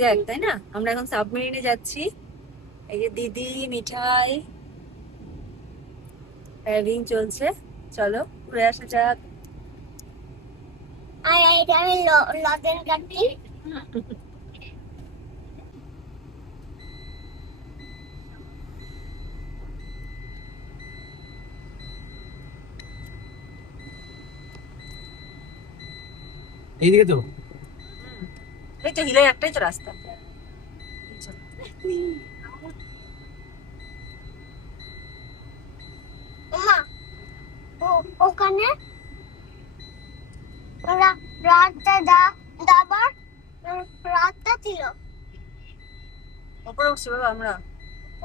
যাক, তাই না? আমরা এখন সাবমেরিনে যাচ্ছি। এই যে দিদি মিঠাই ড্রাইভিং চলছে। চলো ঘুরে আসা যাক। আর এইটা আমি লজেন কাটছি। এইদিকে তো। এই তো হিলাই একটাই তো রাস্তা। ওমা, ওখানে রাতটা দাবার রাতটা ছিল। ওপরে উঠছি বাবা আমরা।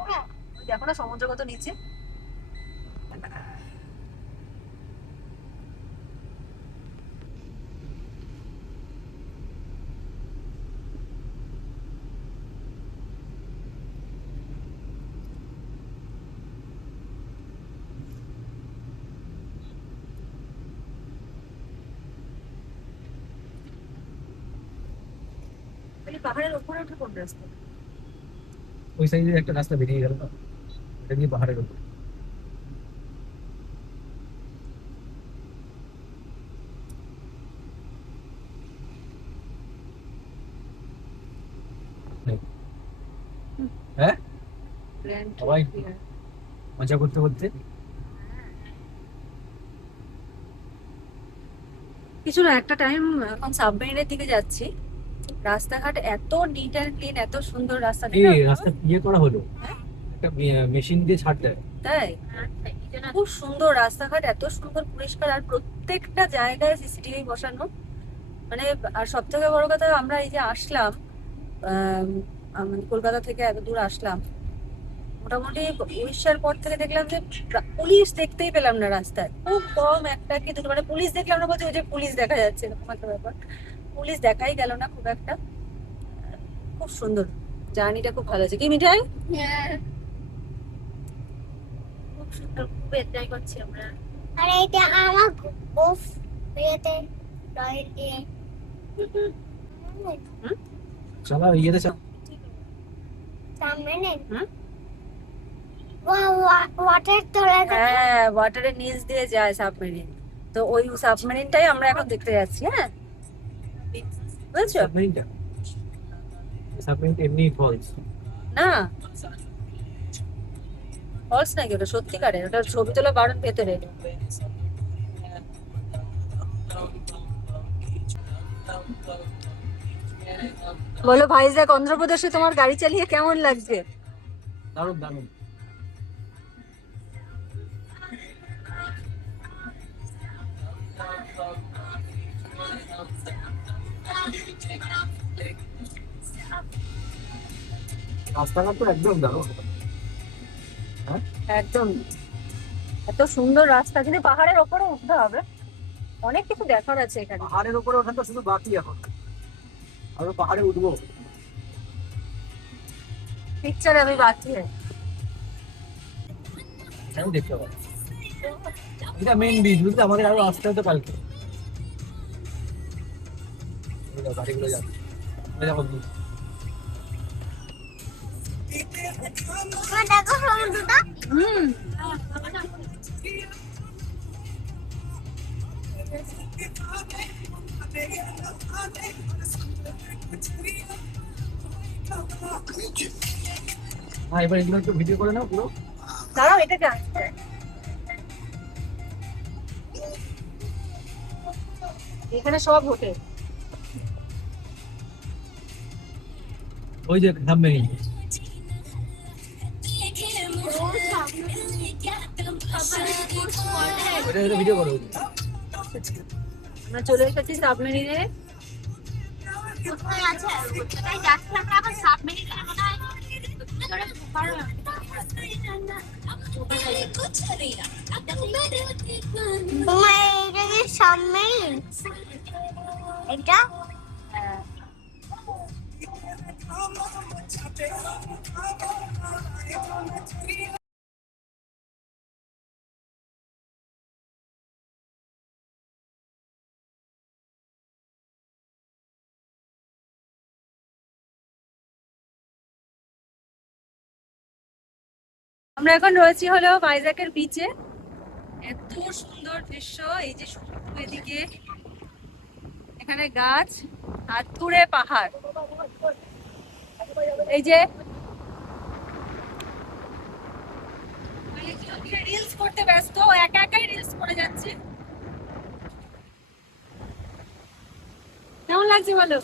হ্যাঁ। ওই দেখো না সমুদ্র কত নিচে। এই পাহাড়ের উপরে উঠে কোন রাস্তা? ওই সাইডে একটা রাস্তা বেরিয়ে গেল না, এটা দিয়ে পাহাড়ের উপর। হ্যাঁ, সবাই মজা করতে করতে। কিছু না, একটা টাইম এখন সাবমেরিনের দিকে যাচ্ছি। রাস্তাঘাট এত নিট অ্যান্ড ক্লিন, এত সুন্দর রাস্তা নেই এই না? রাস্তা ইয়ে করা হলো, হ্যাঁ, একটা মেশিন দিয়ে ছাড় দেয়। তাই খুব সুন্দর রাস্তাঘাট, এত সুন্দর পরিষ্কার, আর প্রত্যেকটা জায়গায় সিসিটিভি বসানো। মানে আর সব থেকে বড় কথা, আমরা এই যে আসলাম আম, মানে কলকাতা থেকে এত দূর আসলাম, মোটামুটি উড়িষ্যার পর থেকে দেখলাম যে পুলিশ দেখতেই পেলাম না রাস্তায়। খুব কম একটা কি দুটো, মানে পুলিশ দেখলাম আমরা বলছি ওই যে পুলিশ দেখা যাচ্ছে, এরকম একটা ব্যাপার। পুলিশ দেখাই গেল না খুব একটা। খুব সুন্দর, জার্নিটা খুব ভালো আছে। কি মিঠাই? হ্যাঁ। খুব সুন্দর, খুব এনজয় করছি আমরা। আর এইটা আমার উফ ইয়েতে রয়েল ইয়ে। হুম চলো ইয়েতে চল। সামনে নেই। হুম ওয়াটার তোলা যাবে। হ্যাঁ, ওয়াটারের নিচ দিয়ে যায় সাবমেরিন। তো ওই সাবমেরিনটাই আমরা এখন দেখতে যাচ্ছি। হ্যাঁ, বুঝছো? সাবমেরিনটা, সাবমেরিনটা এমনি ফলস। না, ফলস নাকি? ওটা সত্যিকারের, ওটা ছবি তোলা বারণ ভেতরে। বলো ভাইজ্যাক, অন্ধ্রপ্রদেশে তোমার গাড়ি চালিয়ে কেমন লাগছে? দারুণ দারুণ। রাস্তাঘাট তো একদম দারুণ। হ্যাঁ, একদম, এত সুন্দর রাস্তা, কিন্তু পাহাড়ের ওপরে উঠতে হবে। অনেক কিছু দেখার আছে এখানে। পাহাড়ের উপরে ওঠা তো শুধু বাকি এখন, আরো পাহাড়ে উঠবো। পিকচার আমি বাকি है। আমি দেখতে পাবো, এটা মেইন বিচ বুঝলি, আমাদের আরো আসতে হতো কালকে। এই দেখো, গাড়িগুলো যাচ্ছে, এই দেখো। দেখো সমুদ্রটা। হুম হ্যাঁ, এবার এগুলো একটু ভিডিও করে নাও পুরো। দাঁড়াও, এটা জানতে এখানে সব হোটেল। ওই যে সাবমেরিন, ওইটা একটা ভিডিও করো। আমরা চলে এসেছি সাবমেরিনে। কোথায় আছে? কোথায় যাচ্ছি আমরা আবার সাবমেরিনে মনে হয়। তোমার এইটা কি সাবমেরিন? এটা আমরা এখন রয়েছি হলো ভাইজ্যাকের বিচে। এত সুন্দর দৃশ্য, এই যে সমুদ্র এদিকে, এখানে গাছ আর দূরে পাহাড়। এই যে রিলস করতে ব্যস্ত, ও একা একাই রিলস করে যাচ্ছে। কেমন লাগছে বলো?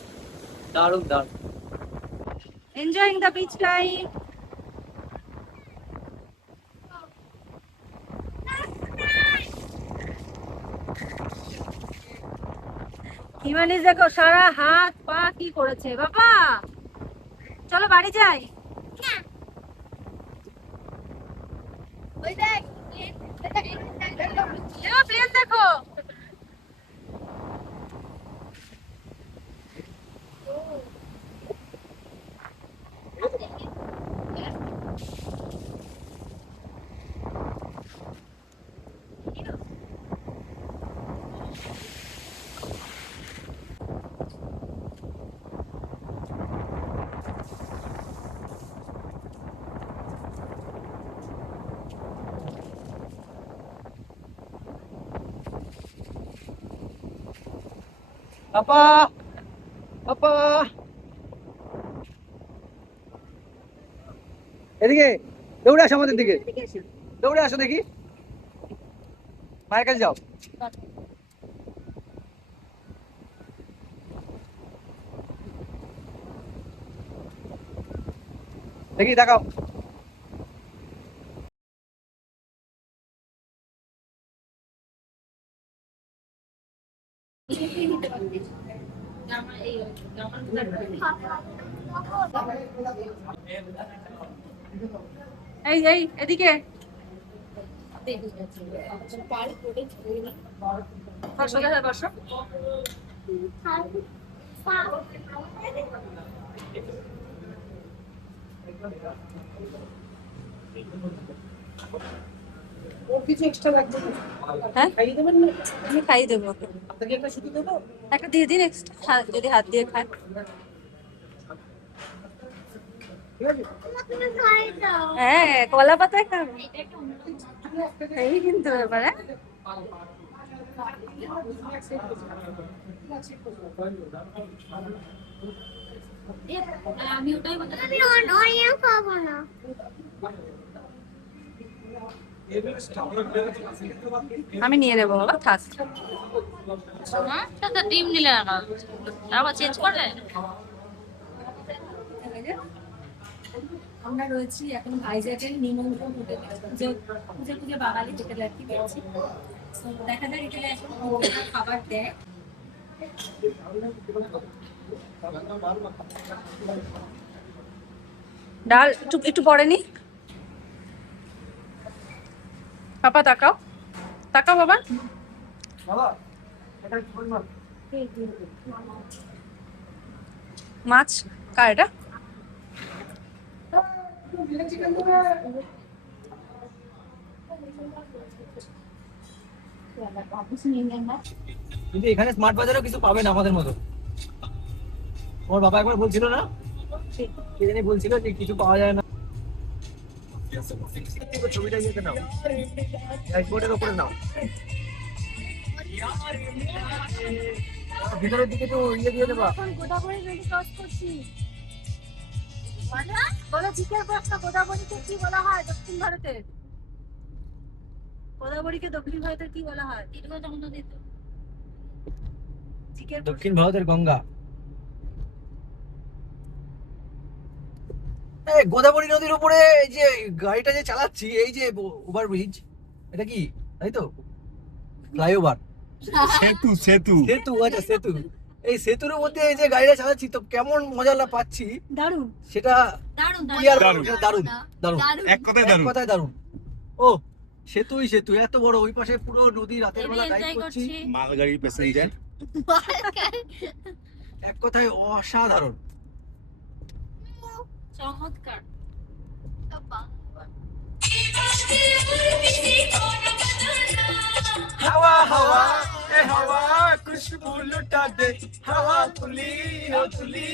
দারুণ দারুণ। Enjoying the beach life. Himanish দেখো সারা হাত পা কি করেছে বাবা। চলো বাড়ি যাই। ওই দেখ প্লেন দেখো। আপা আপা এদিকে দৌড়ে আসো আমাদের দিকে, দৌড়ে আসো দেখি, মায়ের কাছে যাও। দেখি দেখাও। এই এই এদিকে বসো, দাদা বসো। কিছু এক্সট্রা লাগবে? হ্যাঁ খাইয়ে দেবেন না? আমি খাইয়ে দেবো ওকে। আপনাকে একটা শুধু দেবো? একটা দিয়ে দিন এক্সট্রা, যদি হাত দিয়ে খায়। ঠিক আছে। তুমি খাই দাও হ্যাঁ কলা পাতায় খাবে, এই কিন্তু ব্যাপারে। আমি অনিও খাবো না আমি নিয়ে নেবো বাবা, থাক। ডিম নিলে না আবার চেঞ্জ করলে আমরা রয়েছি এখন ভাইজ্যাকের নিমন্ত্রণ হোটেলে, পুজো পুজো বাঙালি হোটেলে আর কি পেয়েছি। দেখা যাক এখানে এখন খাবার দেয়। ডাল একটু একটু পরে নি। পাপা তাকাও, তাকাও বাবা। বাবা এটা কই মাছ? মাছ কার এটা? কিন্তু এখানে স্মার্ট বাজারেও কিছু পাবে না আমাদের মতো। তোমার বাবা একবার বলছিল না, কে জানি বলছিল যে কিছু পাওয়া যায় না। ছবিটা ইয়েতে নাও, ড্যাশবোর্ডের উপরে নাও, ভিতরের দিকে তো ইয়ে দিয়ে দেবা। গোদাবরী রেডি ক্রস করছি। বলো জিকের প্রশ্ন, গোদাবরীকে কি বলা হয় দক্ষিণ ভারতের? গোদাবরীকে দক্ষিণ ভারতের কি বলা হয়? জিকের প্রশ্ন। দক্ষিণ ভারতের গঙ্গা। এই গোদাবরী নদীর উপরে এই যে গাড়িটা যে চালাচ্ছি, এই যে ওভারব্রিজ, এটা কি তাই তো? ফ্লাইওভার, সেতু সেতু সেতু, আচ্ছা সেতু। এই সেতুর মধ্যে এই যে গাড়িটা চালাচ্ছি তো কেমন মজা পাচ্ছি দারুণ। সেটা দারুণ কি আর বলবো, দারুণ। সেটা দারুণ দারুণ, এক কথায় এক দারুণ। কথায় দারুণ। ও সেতুই সেতু, এত বড়, ওই পাশে পুরো নদী, রাতের বেলা ড্রাইভ করছি, মালগাড়ি প্যাসেঞ্জার। এক কথায় অসাধারণ। চমৎকার হাওয়া হাওয়া ए हवा खुशबू लुटा दे, हवा तुली हो तुली,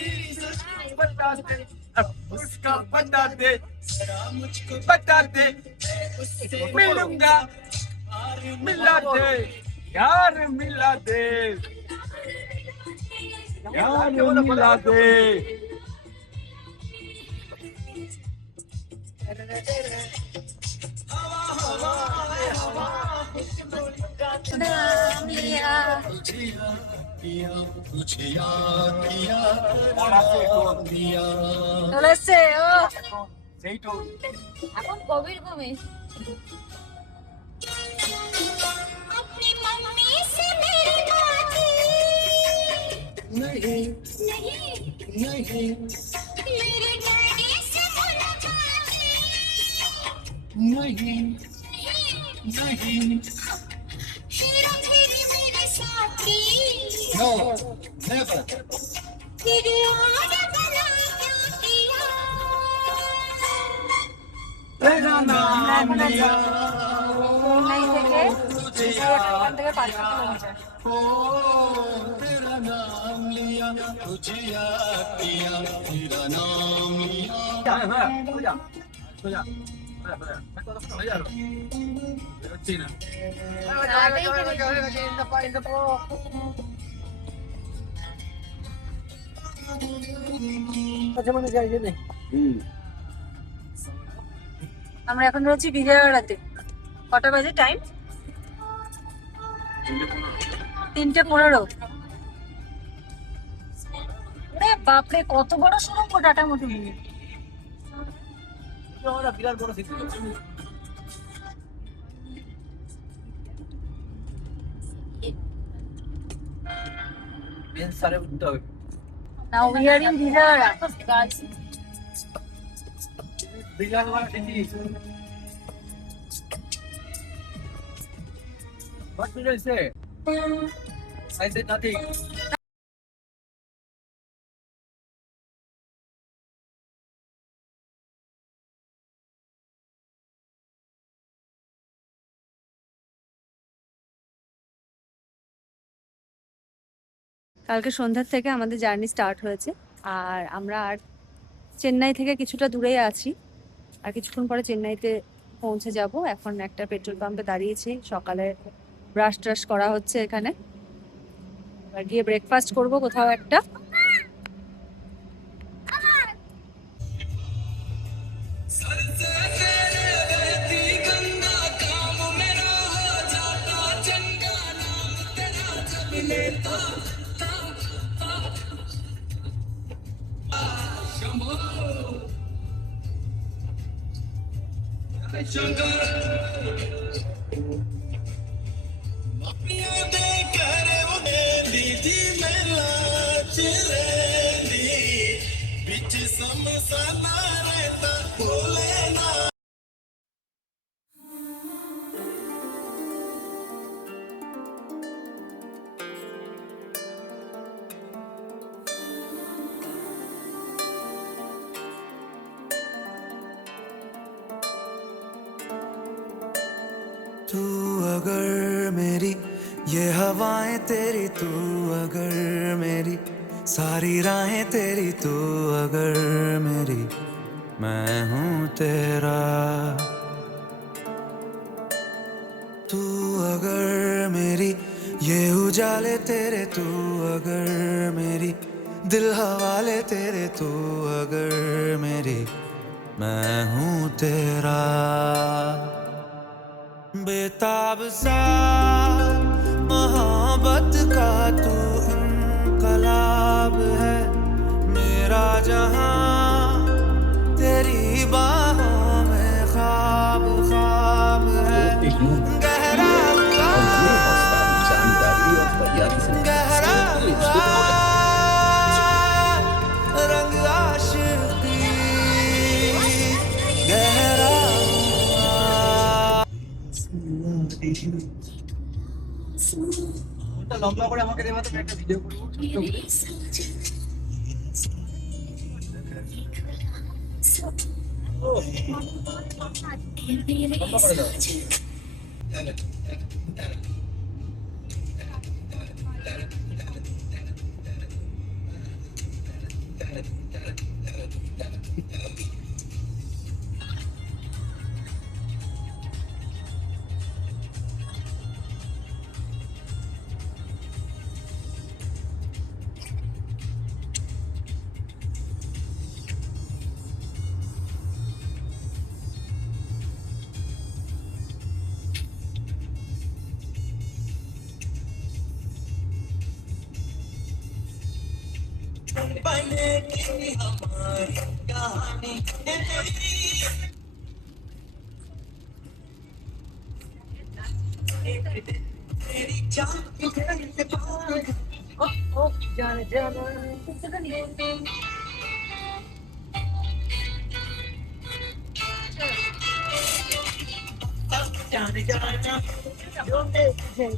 बता दे, अब उसका बता दे, मुझको बता दे, मिलूंगा, मिला दे, यार मिला दे, यार मिला दे। नाम लिया। চলে এসছে ও সেই তো এখন গভীর ঘুমে। अपनी मम्मी से मेरी बात नहीं नहीं मेरे डैडी से मुलाकात नहीं नहीं हेरा फेरी मेरे साथी नो नेवर फिर और भला क्या किया तेरा नाम लिया চেন্নাই থেকে এখান থেকে 500 কিলোমিটার। ओ तेरा नाम लिया तुझे याद किया तेरा नाम लिया जा हो जा मैं तो हो जा अच्छी ना अच्छा मैंने जाइए नहीं আমরা এখন রয়েছি বিজয়ওয়াড়াতে। কটা বাজে টাইম? 3:15। আরে বাপরে কত বড় সুড়ঙ্গ টাটা মোটর। ওরা বিরাট বড় সিটি মেন সারে উঠতে হবে now we are in Vijayawada. বিরাট বড় city What did I say? I said nothing. কালকে সন্ধ্যার থেকে আমাদের জার্নি স্টার্ট হয়েছে আর আমরা আর চেন্নাই থেকে কিছুটা দূরেই আছি। আর কিছুক্ষণ পরে চেন্নাইতে পৌঁছে যাব। এখন একটা পেট্রোল পাম্পে দাঁড়িয়েছি, সকালে ব্রাশ ট্রাশ করা হচ্ছে এখানে। এবার গিয়ে ব্রেকফাস্ট করব কোথাও একটা। तू अगर मेरी ये हवाएं तेरी, तू अगर मेरी सारी राहें तेरी, तू अगर मेरी मैं हूँ तेरा। तू अगर मेरी ये उजाले तेरे, तू अगर मेरी दिल हवाले तेरे, तू अगर मेरी मैं हूँ तेरा। बेताब सा मोहब्बत का तू इनकलाब है, मेरा जहां तेरी बाहों में ख्वाब ख्वाब है। गहरा हुआ गहरा हुआ रंग आशिकी गहरा লম্বা করে আমাকে দেওয়া তো একটা ভিডিও করবো ছোট্ট করে। লম্বা করে দাও। जाने जाना जो मैं तुझे